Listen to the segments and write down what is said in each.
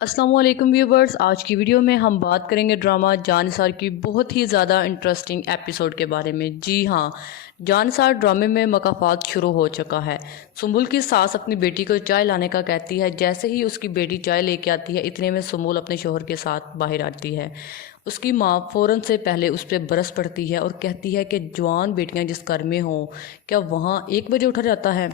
अस्सलाम वालेकुम व्यूवर्स, आज की वीडियो में हम बात करेंगे ड्रामा जानिसार की बहुत ही ज़्यादा इंटरेस्टिंग एपिसोड के बारे में। जी हाँ, जानिसार ड्रामे में मकाफात शुरू हो चुका है। सुम्बुल की सास अपनी बेटी को चाय लाने का कहती है। जैसे ही उसकी बेटी चाय लेके आती है, इतने में सुम्बुल अपने शोहर के साथ बाहर आती है। उसकी माँ फ़ौरन से पहले उस पर बरस पड़ती है और कहती है कि जवान बेटियाँ जिस घर में हों, क्या वहाँ 1 बजे उठा जाता है।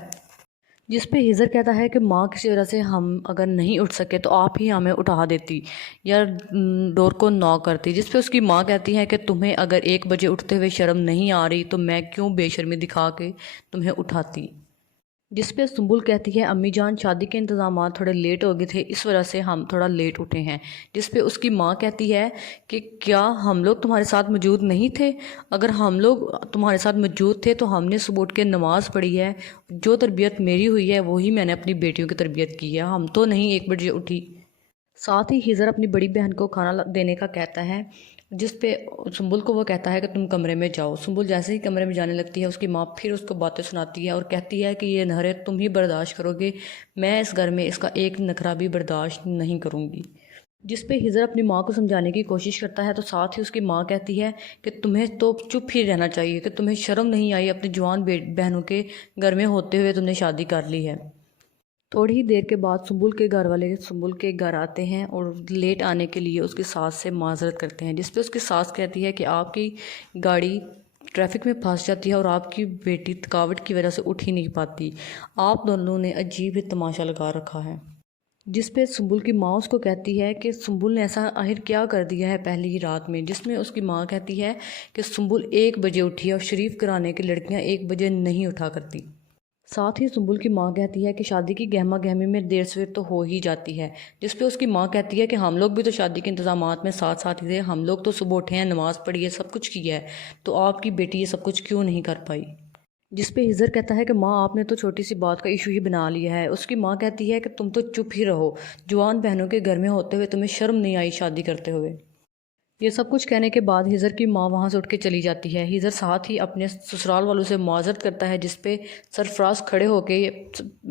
जिस पे हिज़र कहता है कि माँ किसी वजह से हम अगर नहीं उठ सके तो आप ही हमें उठा देती या डोर को नॉक करती। जिस पे उसकी माँ कहती है कि तुम्हें अगर 1 बजे उठते हुए शर्म नहीं आ रही तो मैं क्यों बेशर्मी दिखा के तुम्हें उठाती। जिस पे सुम्बुल कहती है अम्मी जान शादी के इंतज़ामात थोड़े लेट हो गए थे, इस वजह से हम थोड़ा लेट उठे हैं। जिस पे उसकी माँ कहती है कि क्या हम लोग तुम्हारे साथ मौजूद नहीं थे? अगर हम लोग तुम्हारे साथ मौजूद थे तो हमने सुबह उठ के नमाज़ पढ़ी है। जो तरबियत मेरी हुई है वही मैंने अपनी बेटियों की तरबियत की है, हम तो नहीं 1 बजे उठी। साथ ही हिज़र अपनी बड़ी बहन को खाना देने का कहता है। जिस पे सुम्बुल को वो कहता है कि तुम कमरे में जाओ। सुम्बुल जैसे ही कमरे में जाने लगती है, उसकी माँ फिर उसको बातें सुनाती है और कहती है कि ये नखरे तुम ही बर्दाश्त करोगे, मैं इस घर में इसका एक नखरा भी बर्दाश्त नहीं करूँगी। जिस पे हिज़र अपनी माँ को समझाने की कोशिश करता है तो साथ ही उसकी माँ कहती है कि तुम्हें तो चुप ही रहना चाहिए, कि तुम्हें शर्म नहीं आई अपनी जवान बहनों के घर में होते हुए तुमने शादी कर ली है। थोड़ी ही देर के बाद सुम्बुल के घर वाले सुम्बुल के घर आते हैं और लेट आने के लिए उसकी सास से माजरत करते हैं। जिस पे उसकी सास कहती है कि आपकी गाड़ी ट्रैफिक में फंस जाती है और आपकी बेटी थकावट की वजह से उठ ही नहीं पाती। आप दोनों ने अजीब ही तमाशा लगा रखा है। जिस पे सुम्बुल की माँ उसको कहती है कि सुम्बुल ने ऐसा आखिर क्या कर दिया है पहली ही रात में। जिसमें उसकी माँ कहती है कि सुम्बुल 1 बजे उठी है और शरीफ घराने की लड़कियाँ 1 बजे नहीं उठा करती। साथ ही सुम्बुल की माँ कहती है कि शादी की गहमा गहमी में देर सवेर तो हो ही जाती है। जिस पे उसकी माँ कहती है कि हम लोग भी तो शादी के इंतज़ामात में साथ साथ ही थे, हम लोग तो सुबह उठे हैं, नमाज़ पढ़ी है, सब कुछ किया है, तो आपकी बेटी ये सब कुछ क्यों नहीं कर पाई। जिस पे हिज़र कहता है कि माँ आपने तो छोटी सी बात का इशू ही बना लिया है। उसकी माँ कहती है कि तुम तो चुप ही रहो, जवान बहनों के घर में होते हुए तुम्हें शर्म नहीं आई शादी करते हुए। ये सब कुछ कहने के बाद हिज़र की माँ वहाँ से उठ के चली जाती है। हिज़र साथ ही अपने ससुराल वालों से मुआज़रत करता है। जिस पे सरफराज खड़े होके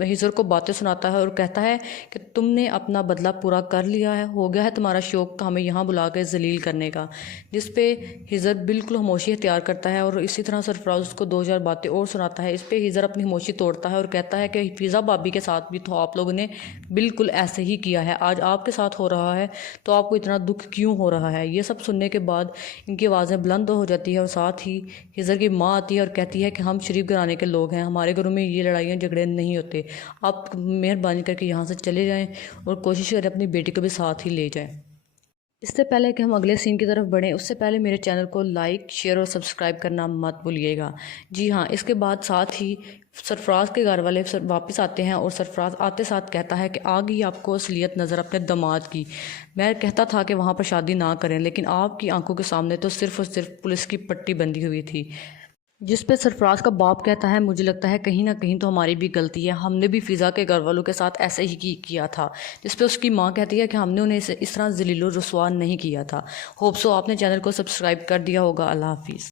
हिज़र को बातें सुनाता है और कहता है कि तुमने अपना बदला पूरा कर लिया है, हो गया है तुम्हारा शौक़ हमें यहाँ बुला के जलील करने का। जिस पे हिज़र बिल्कुल खामोशी इख्तियार करता है और इसी तरह सरफराज उसको 2-4 बातें और सुनाता है। इस पे हिज़र अपनी खामोशी तोड़ता है और कहता है कि फ़िज़ा भाभी के साथ भी तो आप लोगों ने बिल्कुल ऐसे ही किया है, आज आपके साथ हो रहा है तो आपको इतना दुख क्यों हो रहा है। ये सब सुनने के बाद इनकी आवाज़ें बुलंद हो जाती है और साथ ही हिज़र की माँ आती है और कहती है कि हम शरीफ घराने के लोग हैं, हमारे घरों में ये लड़ाइयाँ झगड़े नहीं होते, आप मेहरबानी करके यहाँ से चले जाएं और कोशिश करें अपनी बेटी को भी साथ ही ले जाएं। इससे पहले कि हम अगले सीन की तरफ बढ़ें, उससे पहले मेरे चैनल को लाइक शेयर और सब्सक्राइब करना मत भूलिएगा। जी हाँ, इसके बाद साथ ही सरफराज के घर वाले वापस आते हैं और सरफराज आते साथ कहता है कि आ गई आपको असलियत नज़र अपने दामाद की। मैं कहता था कि वहाँ पर शादी ना करें, लेकिन आपकी आंखों के सामने तो सिर्फ और सिर्फ पुलिस की पट्टी बंधी हुई थी। जिस पे सरफराज का बाप कहता है मुझे लगता है कहीं ना कहीं तो हमारी भी गलती है, हमने भी फ़िज़ा के घर वालों के साथ ऐसे ही किया था। जिस पे उसकी माँ कहती है कि हमने उन्हें इस तरह ज़लील रुसवा नहीं किया था। होप सो आपने चैनल को सब्सक्राइब कर दिया होगा। अल्लाह हाफिज़।